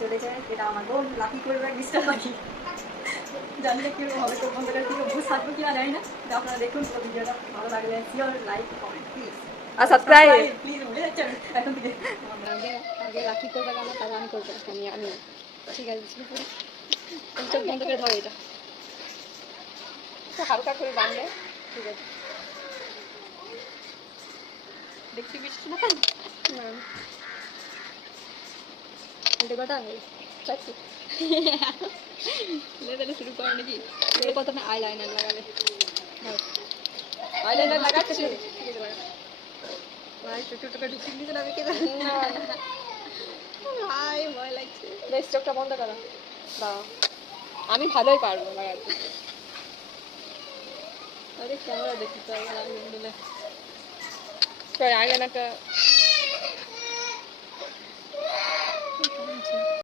চলেছে। এটা আমার বোন লাকি করবে মিস্টার লাকি। জানি না কীরকম হবে, তো বন্ধুরা কীরকম বুঝ থাকবো কিনা জানি না। তো আপনারা দেখুন পুরো ভিডিওটা, ভালো লাগলে শিওর লাইক কমেন্ট প্লিজ আর সাবস্ক্রাইব প্লিজ উঠে যাচ্ছে এখন থেকে। আগে আগে লাকি করবে আমার, তারপর আমি করবো। আমি ঠিক আছে শুরু করি। চোখ বন্ধ করে ধরো এটা, হালকা করে বাঁধলে ঠিক আছে। দেখতে বৃষ্টি না উল্টে কটা চাচ্ছি তাহলে শুরু করে নাকি? প্রথমে আইলাইনার লাগাবে। আইলাইনার লাগাচ্ছি ভাই, ছোট ছোট ঢুকিয়ে দিতে আমি কে ভাই ভয় লাগছে। বেশ চোখটা বন্ধ করো, দাও আমি ভালোই পারবো লাগাতে। আরে ক্যামেরা দেখি তো আইলাইনারটা